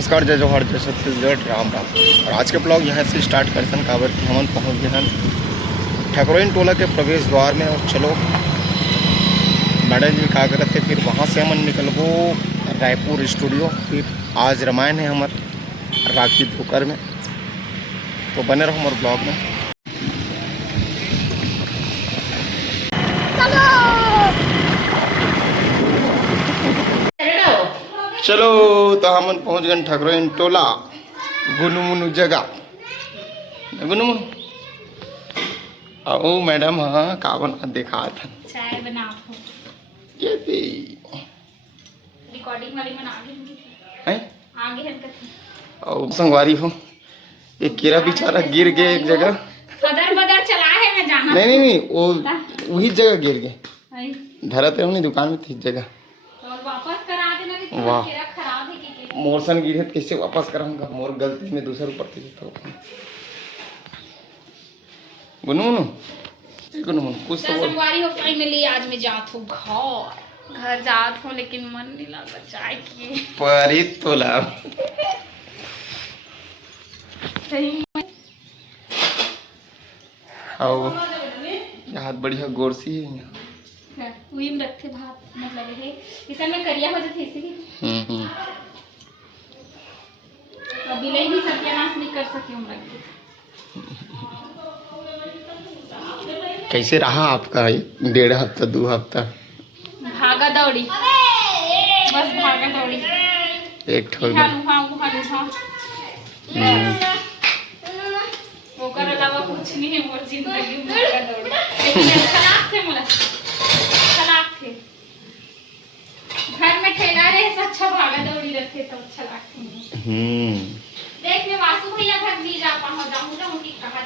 नमस्कार, जय जोहार, जय छत्तीसगढ़, राम राम। और आज के ब्लॉग यहाँ से स्टार्ट करते काबर कि हम पहुँच गए हैं ठकुरइन टोला के प्रवेश द्वार में। और चलो मैडम जी का करते थे, फिर वहाँ से हम निकलबो रायपुर स्टूडियो। फिर आज रामायण है हमारे राखी धोकर में, तो बने रहो हमारे ब्लॉग में। चलो तो हम पहुंच गए ठकुरइन टोला गुनु मुनु जगह। गुनु मुनु आओ मैडम, हाँ का बना देखा था चाय बना ये थी रिकॉर्डिंग वाली बना हैं आगे है कथी और संगवारी हो। एक कीड़ा बेचारा गिर गए एक जगह। कदर बदर चला है मैं जाना नहीं वो वही जगह गिर गए, धरते अपनी दुकान में थी जगह। और वापस करा देना कि वाह। कीड़ा खराब है कि मोरसन गिरे तो कैसे वापस कराऊंगा, मोर गलती में दूसरे ऊपर थी। तो गुनु मुनु गुनु मुनु कुछ तो बोल। संगवारी हो फाइनली आज मैं जात हूँ घर जात हूँ, लेकिन मन नहीं लगा चाय की परी तोला सही आओ हाथ बढ़िया गोरसी है यहाँ। वही में रखे भात मतलब है इस में करिया हो जाते इसलिए अभी ले भी सत्यानाश नहीं कर सके हम लोग। कैसे रहा आपका 1.5 हफ्ता 2 हफ्ता? भागा दौड़ी बस भागा दौड़ी एक ठोक ओकर अलावा कुछ नहीं है मोर जिंदगी में भागा दौड़ी। लेकिन खराब थे मोला खराब थे घर में ठेला रहे से अच्छा भागा दौड़ी रहते तो अच्छा लगते। देख मैं वासु भैया घर नहीं जा पाऊँ जाऊँ कि कहाँ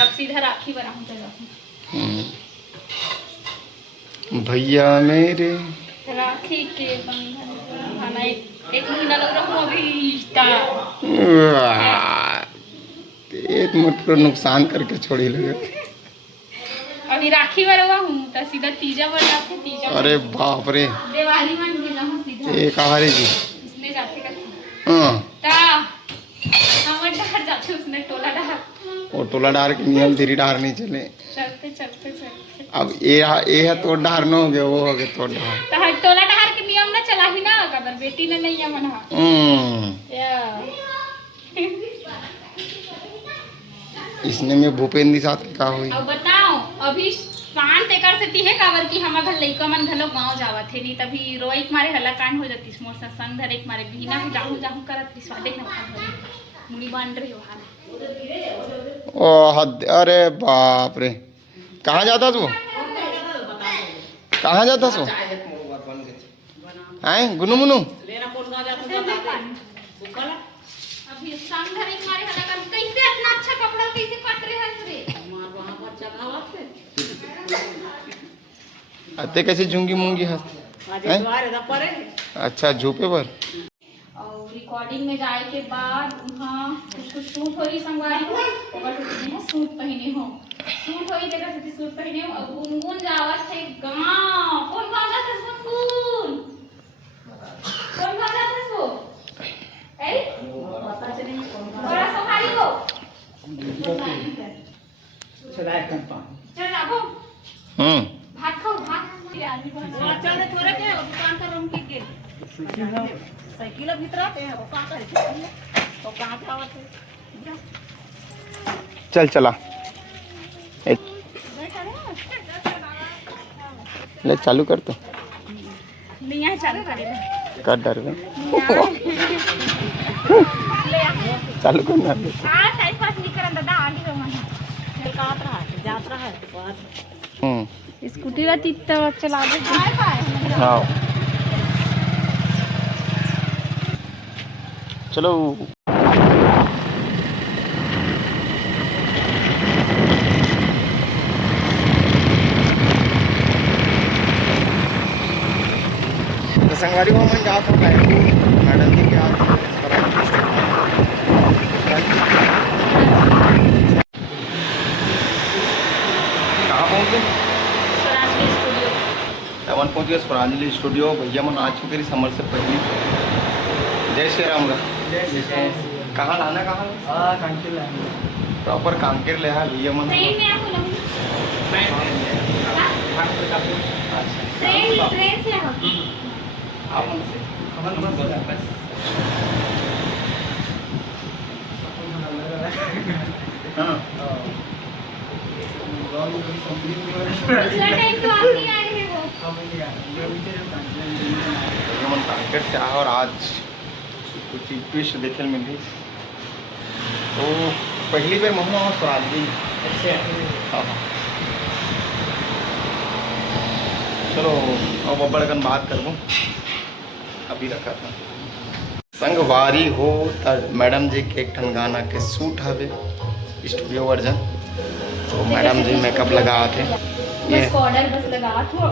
अब सीधा राखी बनाऊँ भैया मेरे राखी के बंधन खाना एक महीना लग रहा हूँ अभी एक मतलब नुकसान करके छोड़ी लगे। अभी राखी बरवा हूँ तो सीधा तीजा बर जाते तीजा। अरे बाप रे, दिवाली मन गेला हूँ सीधा एक आहारी जी इसलिए जाते करते हाँ ता हमर डहर जाते उसने टोला डहर वो टोला डार के नियम धीरे डार नहीं चले। चलते चलते चलते अब ये है तो डार न हो गया, वो हो गया तो डार तो हर टोला डहर के नियम ना चला ही ना कबर बेटी ने नहीं है मना इसने में भूपेंद्र साथ का हुई। अब बताओ अभी शांत एकर से तीहे काबर की हम घर लइका मन घलो गांव जावत थे नहीं तभी रोई के मारे हल्ला कांड हो जाती मोर से संग धरे के मारे बिना ही जाहू जाहू करत थी स्वादे न मुनी बांध रही हो हाल। ओ हद, अरे बाप रे, कहाँ जाता तू? कहाँ जाता तू? आए गुनु मुनु अभी संग धरे के मारे हल्ला कांड कैसे इतना अच्छा कपड़ा कैसे काट रहे हंस रे अते कैसे झुंगी मुंगी हंस। अच्छा झूपे पर और रिकॉर्डिंग में जाए के बाद वहाँ कुछ सूट होई संगवारी हो ओकर से नहीं सूट पहने हो सूट होई जगह से सूट पहने हो। अब गुनगुन जावत है गांव कौन गांव जात है गुनगुन कौन गांव जात है सो ए पता चले बड़ा सफारी हो चला एक कंपा चल आबो भात खाओ भात चल थोड़ा के दुकान का रूम के साइकिल भीतर आते हैं वो कहाँ करे तो कहाँ जावत है चल चला ले चालू कर तो नहीं है चालू करेगा कर डर गए चालू कर ना हां टाइम पास नहीं करन दादा आगे रो मन चल कात रहा जात रहा बस स्कूटी ला तित चला दे हां चलो संगवारी को हम जाते हैं मैडम जी के कहाँ पहुँच गए? अपन पहुँच गए स्वरांजलि स्टूडियो। भैया मन आ चुके समर से पहले। जय श्री राम। कहाँ लाना कहाँ? कांकेर प्रॉपर कांकेर ले है भैया मन। ट्रेन से कांकेर से आया और आज कुछ ट्विस्ट देखे मिली। तो पहली बार महीना और स्वराजली। हाँ चलो अब बड़कन बात करबो। अभी रखा था संगवारी हो त मैडम जी के एक ठन गाना के सूट हवे स्टूडियो वर्जन। तो मैडम जी मेकअप लगा थे बस ऑर्डर बस लगा था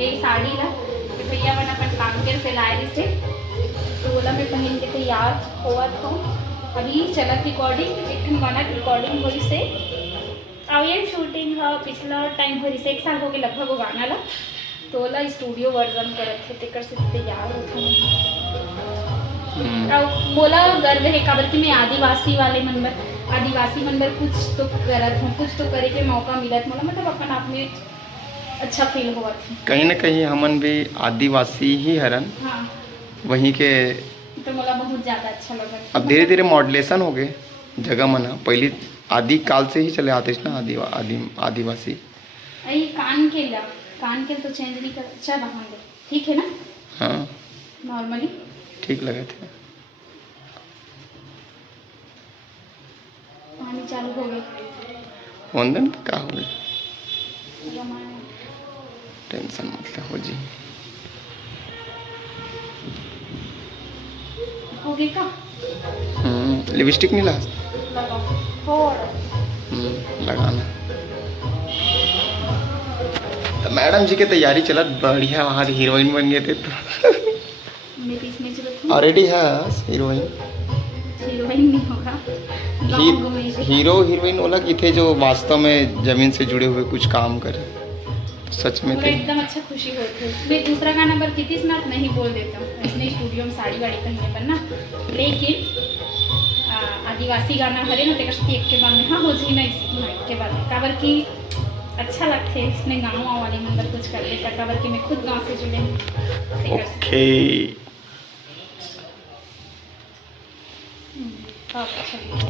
एक साड़ी ला भैया मन अपन कांकेर से लाए से तो बोला मैं पहन के तैयार हुआ था। अभी चलत रिकॉर्डिंग एक ठन गाना रिकॉर्डिंग हुई से अब ये शूटिंग है पिछला टाइम हुई से 1 साल हो गए लगभग वो गाना ला। तो बोला स्टूडियो वर्जन करत थे तेकर से तैयार होता अब बोला गर्व है काबर कि मैं आदिवासी वाले मनबर कुछ तो करत हूँ कुछ तो करे के मौका मिलत मोला मतलब अपन आप में अच्छा फील हुआ थी। कहीं ना कहीं हमन भी आदिवासी ही हरन। हाँ वहीं के तो मोला बहुत ज़्यादा अच्छा लगा। अब धीरे धीरे मॉडलेशन हो गए जगह मना पहले आदि काल से ही चले आते ना आदिवासी। कान के तो चेंज नहीं कर अच्छा रहा ठीक है ना। हाँ नॉर्मली ठीक लगे थे। पानी चालू हो गई वंदन क्या हो गई? टेंशन मत हो जी। हो गई का? लिपस्टिक नहीं ला लगाना। तो मैडम जी की तैयारी चला बढ़िया। वहाँ हीरोइन बन गए थे तो ऑलरेडी है हीरोइन नहीं होगा हीरो हीरोइन वो लोग थे जो वास्तव में जमीन से जुड़े हुए कुछ काम करे तो सच में थे। एकदम अच्छा खुशी होती है। मैं दूसरा गाना पर कितनी स्मार्ट नहीं बोल देता हूँ इसने स्टूडियो में साड़ी वाड़ी पहनने पर ना लेकिन आदिवासी गाना हरे ना तेकर एक के बाद में हाँ हो जाए ना के बाद में काबर की अच्छा लगता है इसमें गाँव वाले मंदिर कुछ कर लेता काबर की मैं खुद गाँव से जुड़े। ओके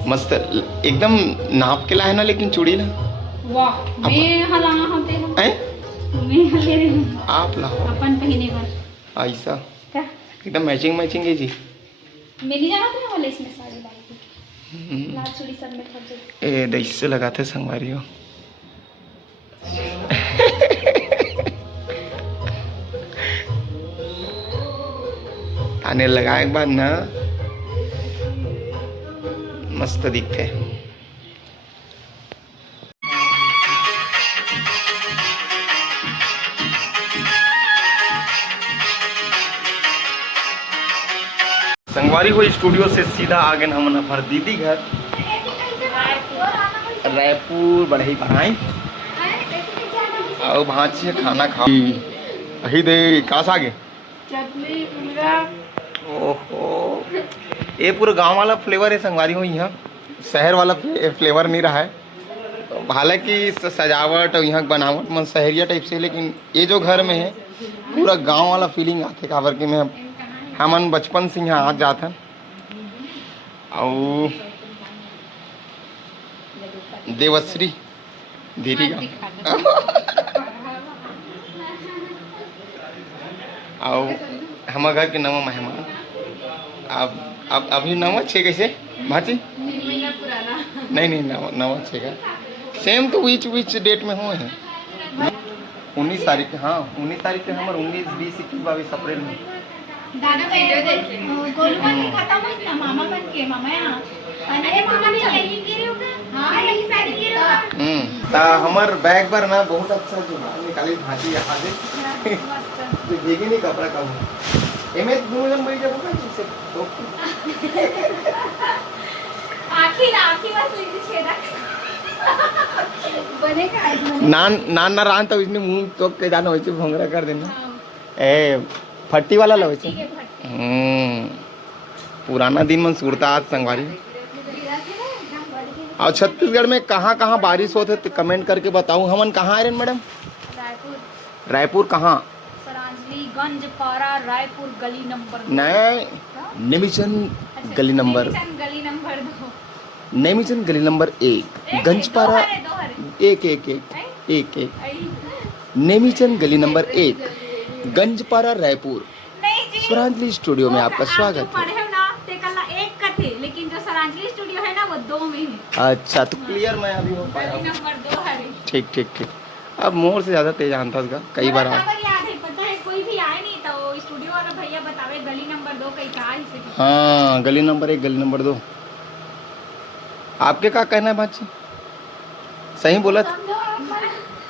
मस्त एकदम नाप के लाए ना लेकिन चूड़ी ना वाह मैं हला होते मैं हले रे आप लाओ अपन पहने पर ऐसा क्या एकदम मैचिंग है जी। मेरी जाना तो वाले इसमें साड़ी लाई लाल चूड़ी सब में खर्च ए दस से लगाते संगवारी हो। आने लगाए के बाद ना मस्त दिखते। संगवारी हो स्टूडियो से सीधा आ गए हम अपना दीदी घर रायपुर बढ़ई बनाई और वहाँ से खाना खा ही दे कास आगे। ओहो ये पूरा गांव वाला फ्लेवर है संगवारी हो। यहाँ शहर वाला फ्लेवर नहीं रहा है। तो हालांकि सजावट और यहाँ बनावट मन शहरिया टाइप से लेकिन ये जो घर में है पूरा गांव वाला फीलिंग आते काबर कि मैं हमन बचपन से यहाँ आ जाते हैं। और देवश्री धीरी और हमारे घर के नवा मेहमान अब अभी नवा छे कैसे भाची नहीं नवा छे का सेम तो विच डेट में हुए हैं 19 तारीख के। हाँ 19 तारीख के हमारे 19 20 21 22 अप्रैल में दादा वीडियो देखे गोलू का खत्म हुई ना मामा बन के मामा यहाँ अरे मामा ने यही गिरे होगा। हाँ यही सारी गिरे होगा। ता हमर बैग पर ना बहुत अच्छा जो निकाली भाजी यहाँ से तो भीगे नहीं कपड़ा कम एमे दूर मरी जब का से तो आखी बस लीजिए छेदा बनेगा नान ना रान तो इसने मुंह तो के जाना वैसे भंगरा कर देना। ए फट्टी वाला लो ठीक है, भट्टी। पुराना दिन मन सुरता आज संगवारी। और छत्तीसगढ़ में कहाँ कहाँ बारिश होते तो कमेंट करके बताऊँ। हमन कहाँ आए मैडम? रायपुर, रायपुर कहाँ? सरांजली, गंजपारा, रायपुर गली नंबर 2। नहीं, नेमीचंद गली नंबर, नेमीचंद गली नंबर 2। नेमीचंद गली नंबर 1, गंजपारा 1 नेमीचंद गली नंबर 1, गंजपारा, रायपुर। नहीं जी, स्वरांजलि स्टूडियो में आपका स्वागत है। पढ़े हो ना ते कल्ला 1 का थे, लेकिन जो सरांजलि स्टूडियो है ना वो 2 में है। अच्छा तो क्लियर मैं अभी हो पाया। गली नंबर 2 है। ठीक ठीक ठीक। अब मोर से ज़्यादा तेज आंता उसका कई बार याद है, पता है कोई भी आए नहीं तो स्टूडियो वाला भैया बतावे गली नंबर 2 कहीं कहा ही से। हाँ, गली नंबर 1 गली नंबर 2। आपके क्या कहना है बात? सही बोला था?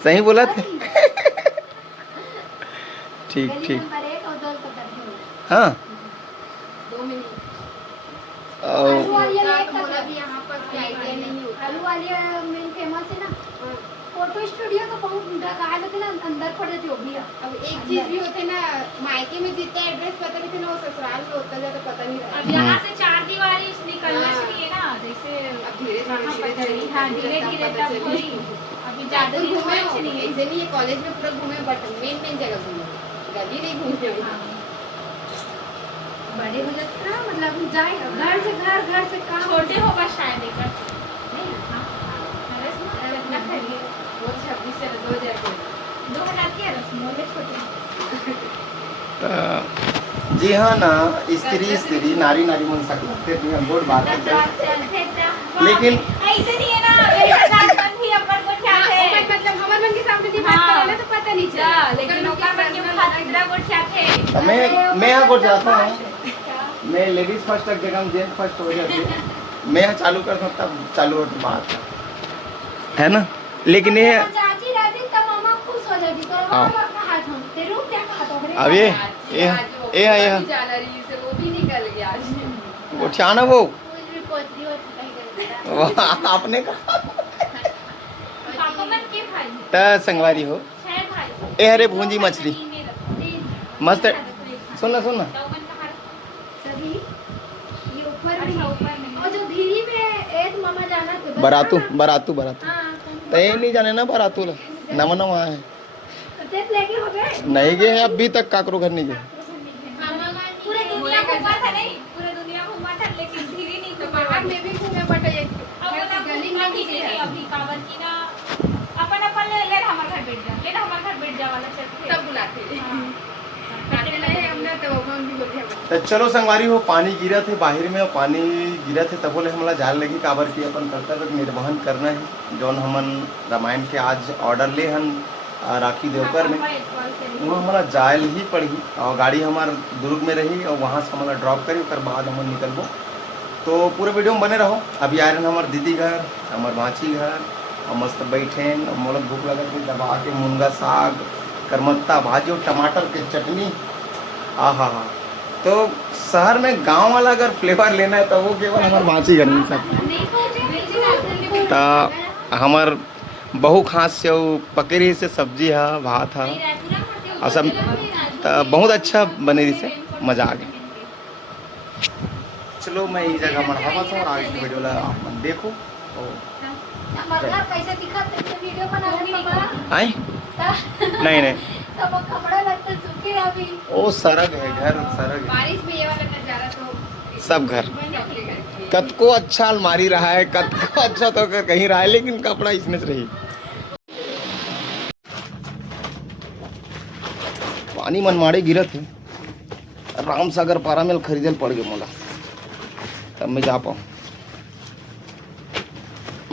सही बोला था? ठीक ठीक। हाँ आलू वाली मेन फेमस है ना, फोटो स्टूडियो तो बहुत ढका लेते ना, अंदर पड़ जाती हो भी। अब एक चीज भी होते ना, मायके में जितने एड्रेस पता नहीं थे ना, वो ससुराल में होता ज्यादा पता नहीं रहता। अब यहाँ से 4 दीवारी निकलना चाहिए ना, जैसे अब धीरे धीरे हाँ धीरे धीरे तब वही अभी ज्यादा दिन घूमे घूमे नहीं है। ऐसे नहीं है, कॉलेज में पूरा घूमे बट मेन जगह घूमे, गली नहीं घूमे। बड़े हो जाते ना, मतलब जाए घर से काम। छोटे होगा शायद एक नहीं। हाँ अरे कितना खरीद वो 26 से 2000 2000 की रसमोले छोटे। जी हाँ ना, स्त्री नारी मन सकते बोर्ड बात है। लेकिन ऐसे नहीं है ना, मेरे हस्बैंड भी अपन को क्या है मतलब हमारे मन के सामने जी बात करें ना तो पता नहीं चला, लेकिन ओकर मन के खातिर को क्या थे। मैं यहाँ को जाता हूँ, मैं लेडीज फर्स्ट तक जगह जेंट्स फर्स्ट हो जाती है। मैं यहाँ चालू करता हूँ तब चालू होती बात है ना। लेकिन ये चाची रहती तब मामा खुश हो जाती, तो हाँ। हाथ हम तेरू क्या कहा तो अब ये जाला रही से वो भी निकल गया आज। वो छाना वो कुछ भी पोतरी होती कहीं आपने कहा पापा मन के भाई त संगवारी हो। 6 भाई। ए अरे भूंजी मछली मस्त है। सुन ना सभी ये ऊपर भी अच्छा, ऊपर में। और जो धीरी में एक मामा जाना तो बरातू हाँ, तय नहीं जाने ना बरातू नवा नवा है तेज लेके हो गए। नहीं गए अभी तक काकरो घर नहीं गए। पूरे दुनिया घूमा था नहीं, पूरे दुनिया घूमा था लेकिन धीरे नहीं तो घूमा। बाहर में भी घूमे बट ये अब वो गली में ठीक है अभी कावर की ना अपन ले हमारे घर बैठ जा, ले हमारे घर बैठ जा वाला चलते सब बुलाते हैं। आते नहीं हमने तो हम भी बोलते हैं। तो चलो संगवारी हो, पानी गिरा थे बाहर में और पानी गिरा थे तब बोले हमला जाल लगी काबर की अपन कर्तव्य निर्वहन करना है। जौन हमन रामायण के आज ऑर्डर ले हन राखी देवकर में, वो हमारा जायल ही पड़ी और गाड़ी हमार दुर्ग में रही और वहाँ से हमारा ड्रॉप करी उसके बाद हम निकलबो। तो पूरे वीडियो में बने रहो। अभी आए रहे हमारे दीदी घर, हमारे भांची घर और मस्त बैठे और मोला भूख लगा थी दबा के मुनगा साग करमत्ता भाजी और टमाटर के चटनी। आहा हा। तो शहर में गांव वाला अगर फ्लेवर लेना है तो वो केवल हमारे भांची घर में सब। तो हमार बहु खास से पकड़ी से सब्जी है भात है और सब तो बहुत अच्छा बने रही से मज़ा आ गया। चलो मैं इस जगह मरहबा था और आगे की वीडियो आप देखो। मरघर कैसे दिखत है वीडियो बना रहे पापा। आए नहीं सब कपड़ा लगता सूखी अभी। ओ सरग है घर, सरग है बारिश में ये वाला नजारा तो सब घर। कतको अच्छा अलमारी रहा है, कतको अच्छा तो कहीं रहा है, लेकिन कपड़ा इसमें से रही। पानी मनमाड़े गिरत है। राम सागर पारा में खरीदल पड़ गए मोला, तब मैं जा पाऊँ।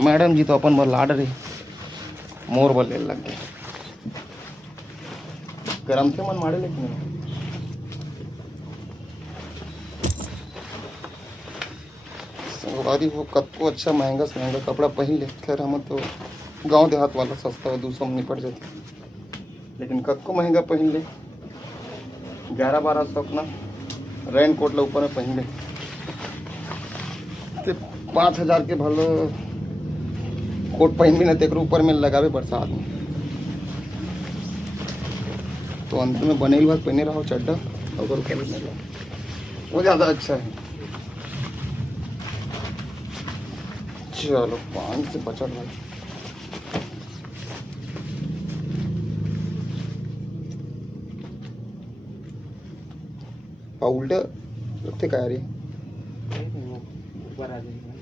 मैडम जी तो अपन बर लाड रही, मोर बल लग गए गरम से मनमाड़े। लेकिन संगवारी हो कतको अच्छा महंगा से महंगा कपड़ा पहन ले। खैर हम तो गांव देहात वाला सस्ता 200 में निपट जाते, लेकिन कतको महंगा पहन ले 11-1200 अपना रेन कोट ला ऊपर में पहन ले तो 5000 के भलो कोट पहन भी ना तेरे ऊपर में लगावे बरसात में। तो अंदर में बने बात पहने रहो चड्डा और ऊपर में रहो, वो ज़्यादा अच्छा है। चलो पानी से बचा भाई। उल्टा लगते क्या रही ऊपर आ जाएगा।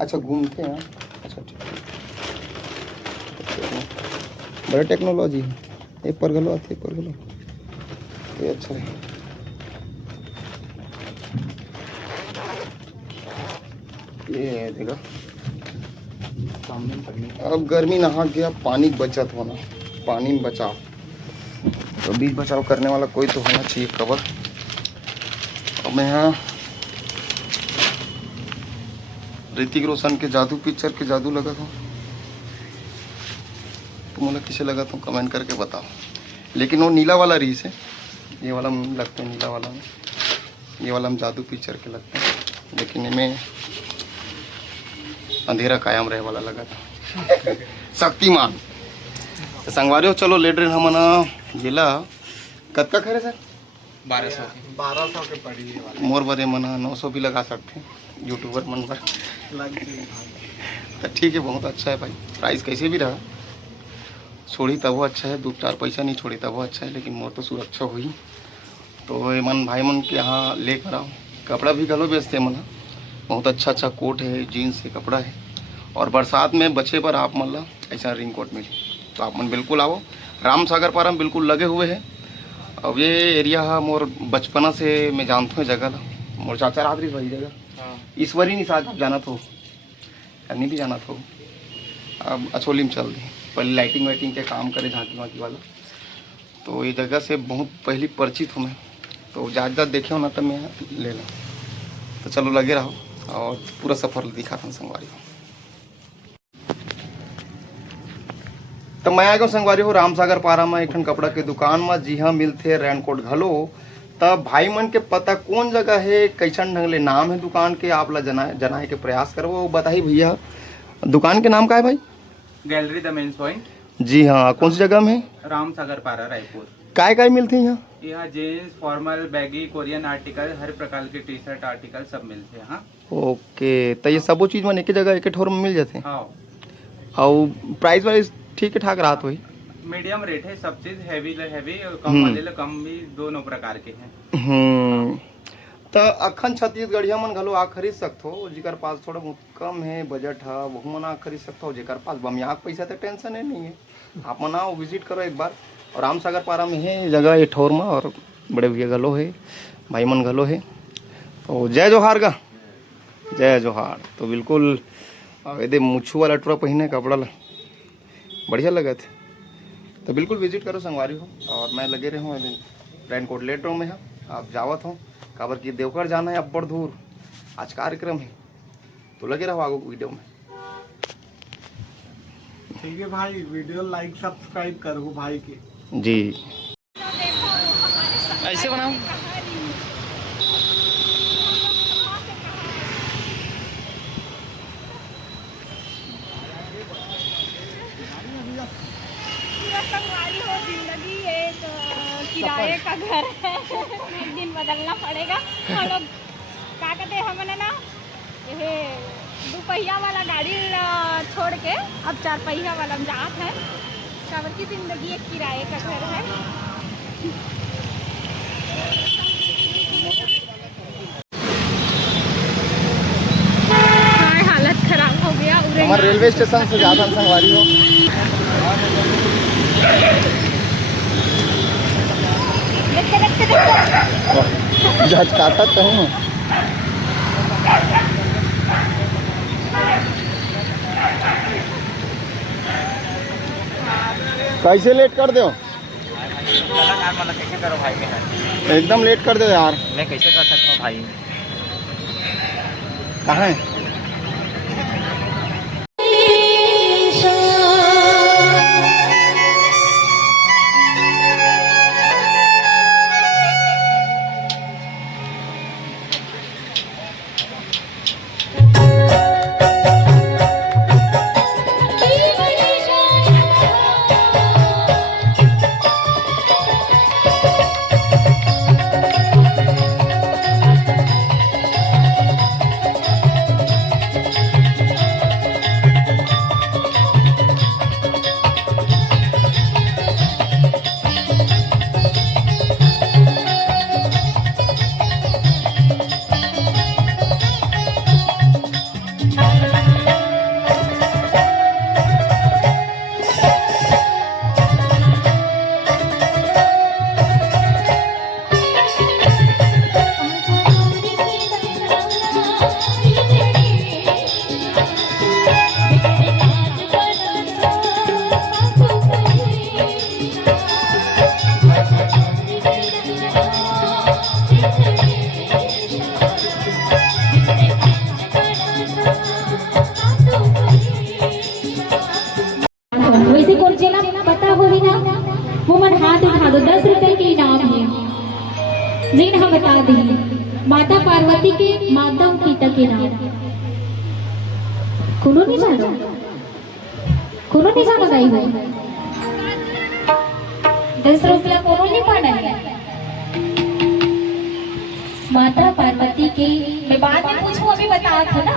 अच्छा घूमते हैं, अच्छा ठीक है। बड़ा टेक्नोलॉजी है, एक पर गलो आते एक पर गलो, ये अच्छा है। ये देखो अब गर्मी नहा गया, पानी की बचत होना, पानी में बचाव, तो बीच बचाव करने वाला कोई तो होना चाहिए कवर। अब मैं यहाँ ऋतिक रोशन के जादू पिक्चर के जादू लगा था, तो मुझे किसे लगा तो कमेंट करके बताओ। लेकिन वो नीला वाला रीस है, ये वाला लगता है नीला वाला में, ये वाला हम जादू पिक्चर के लगते हैं, लेकिन इनमें अंधेरा कायम रहे वाला लगा था। शक्तिमान तो संगवारी चलो लेट रहे हम गेला कद का खरे सर 1200 के पड़ी है। मोर बरे मना 900 भी लगा सकते हैं यूट्यूबर मन पर तो ठीक है, बहुत अच्छा है भाई। प्राइस कैसे भी रहा, छोड़ी तब वो अच्छा है, 2-4 पैसा नहीं छोड़ी तब वो अच्छा है, लेकिन मोर तो सुरक्षा हुई। तो ये मन भाई मन के यहाँ लेकर आओ, कपड़ा भी गलो बेचते मन, बहुत अच्छा अच्छा कोट है, जीन्स है, कपड़ा है। और बरसात में बचे पर आप मतलब ऐसा रिंग कोट मिले तो आप मन बिल्कुल आओ। राम सागर पारम बिल्कुल लगे हुए हैं। अब ये एरिया मोर बचपना से मैं जानता हूँ जगह ला, मोर चाचा रात्रि वही जगह ईश्वरी नहीं साथ जाना तो करनी भी जाना था। अब अछोली में चल दी, पहले लाइटिंग वाइटिंग के काम करे झांकी वाकी वाला, तो ये जगह से बहुत पहली परिचित हूँ मैं, तो ज़्यादा देखे हो ना तो मैं ले लो। तो चलो लगे रहो और पूरा सफ़र दिखाता हूँ संगवारी को। तो मैं आ गया संगवारी हो राम सागर पारा में एक कपड़ा के दुकान में। जी हाँ, मिलते रेनकोट घलो। तब भाई मन के पता कौन जगह है, कैसन ढंग ले नाम है दुकान के, आप ला जनाए के प्रयास करो। वो बताइए भैया दुकान के नाम का है भाई? Gallery the men's point. जी हाँ, कौन सी जगह में? राम सागर पारा, रायपुर। काय मिलते हैं यहाँ? यहाँ jeans, formal, baggy, Korean article, हर प्रकार के टी शर्ट आर्टिकल सब मिलते हैं। हाँ ओके, तो ये सबो चीज मन एक जगह एक ठोर में मिल जाते हैं। हाँ, और प्राइस वाइज ठीक ठाक रात हुई? मीडियम रेट है सब चीज, हैवी और कम वाले ले कम भी, दोनों प्रकार के हैं। तो अखन छत्तीसगढ़िया मन घलो आ खरीद सकथो, जेकर पास थोड़ा बहुत कम है बजट है, वो मन आ खरीद सकथो। जेकर पास बमियाक पैसा तो टेंशन है नहीं है, आप मन आओ विजिट करो एक बार। और राम सागर पारा में है जगह ये ठोर में, और बड़े भैया घलो है, भाई मन घलो है। तो जय जोहार का, जय जोहार। तो बिल्कुल यदि मुछू वाला टूरा पहने कपड़ा ला बढ़िया लगा थे, तो बिल्कुल विजिट करो संगवारी हो। और मैं लगे रहा हूँ रेनकोट लेट रहा हूँ मैं, आप जावत हो काबर की देवघर जाना है अब बड़ दूर, आज कार्यक्रम है, तो लगे रहो आगे वीडियो में। ठीक है भाई, वीडियो लाइक सब्सक्राइब करो भाई के जी। ऐसे बनाओ जिंदगी एक किराए का घर है। एक दिन बदलना पड़ेगा। हम लोग क्या कहते हैं, हमने ना ये 2 पहिया वाला गाड़ी छोड़ के अब 4 पहिया वाला में जात है। काबर की जिंदगी एक किराए का घर है। हालत खराब हो गया। हमारे रेलवे स्टेशन से ज़्यादा संगवारी हो। झटकाता कहीं कैसे लेट कर दो, कैसे करो भाई? एकदम लेट कर दो यार। मैं कैसे कर सकता हूँ भाई? कहाँ है? जिन हम बता दी माता पार्वती के माता पिता के नाम कोनो नहीं जानो दाई हो 10 रुपया कोनो नहीं पाना है माता पार्वती के मैं बाद में पूछूं अभी बता था ना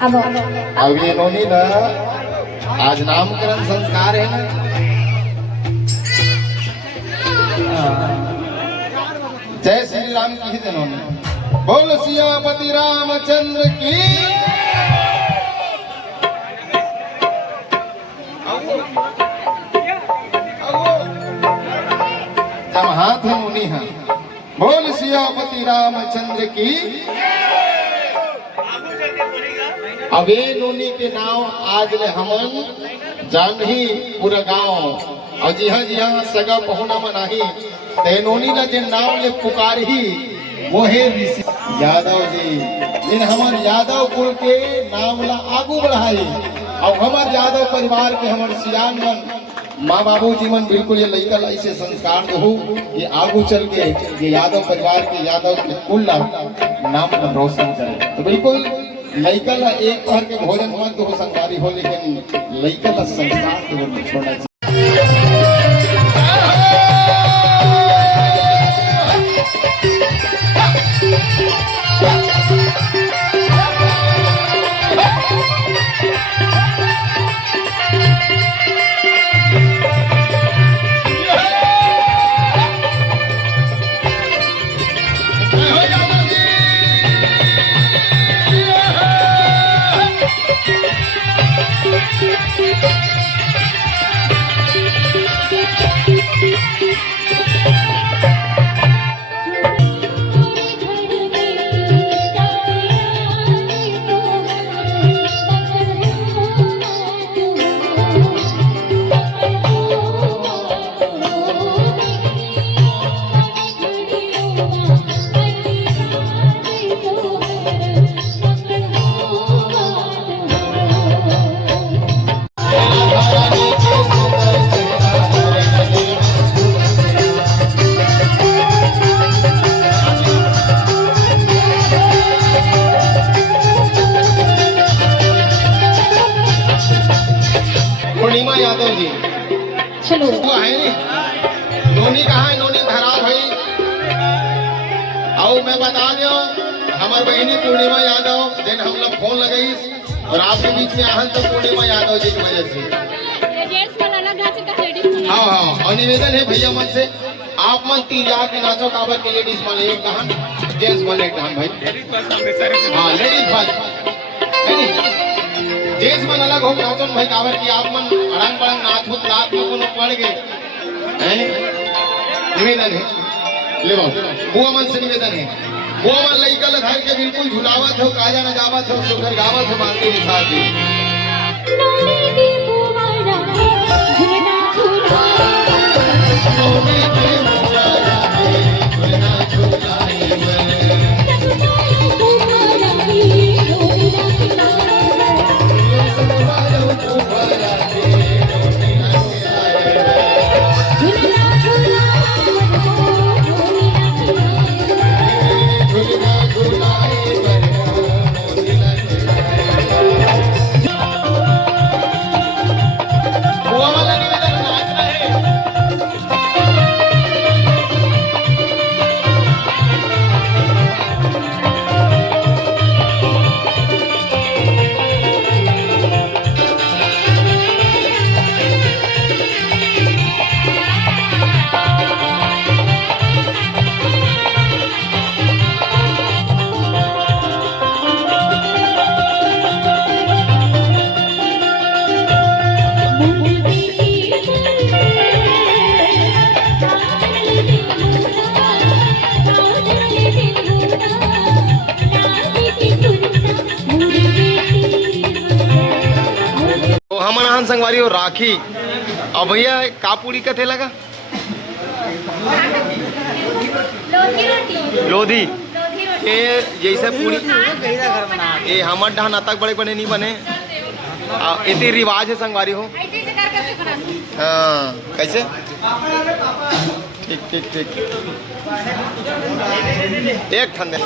अब ये इन्होंने ना आज नामकरण संस्कार है ना जय श्री राम की ही इन्होंने बोल सियापति रामचंद्र की हम हाथ हैं उन्हीं हैं बोल सियापति रामचंद्र की अबे नोनी के नाव आज ले हमन जान ही पूरा गांव और जी हाँ सगा पहुना मनाही ते नोनी ला जे नाव ले पुकार ही वो है ऋषि यादव जी जिन हमार यादव कुल के नाम ला आगू बढ़ाई और हमार यादव परिवार के हमार सियान मन माँ बाबू जी मन बिल्कुल ये लड़का ऐसे संस्कार दो ये आगू चल के ये यादव परिवार के यादव के कुल नाम रोशन करे तो बिल्कुल लड़का ला एक बार के भोजन मत तो संस्कारी हो लेकिन लड़का ला संस्कार तो छोड़ना चाहिए। पूर्णिमा यादव जी चलो वो है नहीं नोनी कहाँ है नोनी धरा भाई आओ मैं बता दो हमार बहनी पूर्णिमा यादव जिन हम लोग फोन लगाई और आपके बीच में आहन तो पूर्णिमा यादव जी की वजह से हाँ और निवेदन है भैया मन से आप मन तीजा के नाचो काबर के लेडीज मन एक दहन जेंट्स मन एक दहन भाई हाँ लेडीज भाई जेंट्स मन अलग हो नाचो भाई काबर की आप मन अड़ंग बड़ंग नाच होत रात में कोनो पड़ गए हैं निवेदन है ले बुआ मन से निवेदन है बुआ मन लइका ल धर के बिल्कुल झुलावत हो काजा न जावत हो सुगर गावत हो मानती निसार जी संगवारी हो राखी अब भैया का पूरी कथे लगा लोधी ये जैसे पूरी ये हमर डहान तक बड़े बड़े नहीं बने इतनी रिवाज है संगवारी हो हाँ कैसे ठीक ठीक ठीक एक ठंडे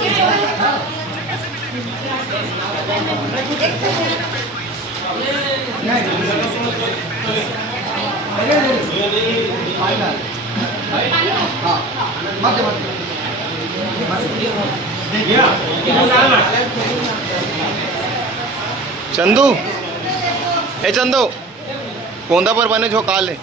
चंदू ए चंदू कोंदा पर बने जो काल है